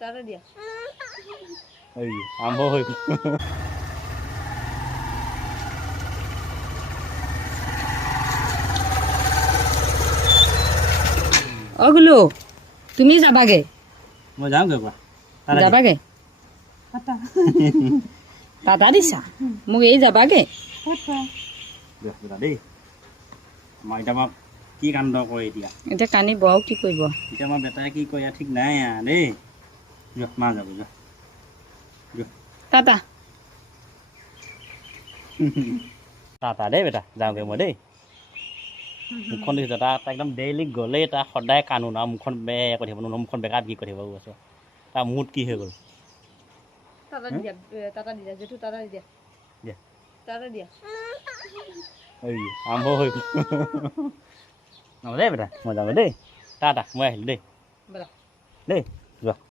টাটা দিয়া এই আৰম্ভ হৈ গ'ল অগুলো তুমি যাবাগে মই যাওঁগৈ কোৱা যাবাগে টাটা দিছা মোক এই যাবাগে দেই মই এতিয়া মই কি কাণ্ড কৰে এতিয়া এতিয়া কান্দিব আৰু কি কৰিব এতিয়া মই বেটাই কি কৰে ঠিক নাই দেই যোৱা মা যাব যোৱা টাটা টাটা দেই বেটা যাওঁগৈ মই দেই মুখখন দেখিছোঁ তাৰ একদম ডেইলি গ'লেই তাৰ সদায় কান্দোন আৰু মুখখন বে কৰি থাকিব মুখখন বেকাৰ কি কৰি থাকিব কৈছোঁ তাৰ মুড কি হৈ গ'ল টাটা দিয়া জেঠু টাটা দিয়া দিয়া টাটা দিয়া এই আৰম্ভ হৈ গ'ল হ'ব দেই বেটা মই যাওঁ দেই টাটা মই আহিলোঁ দেই দেই যোৱা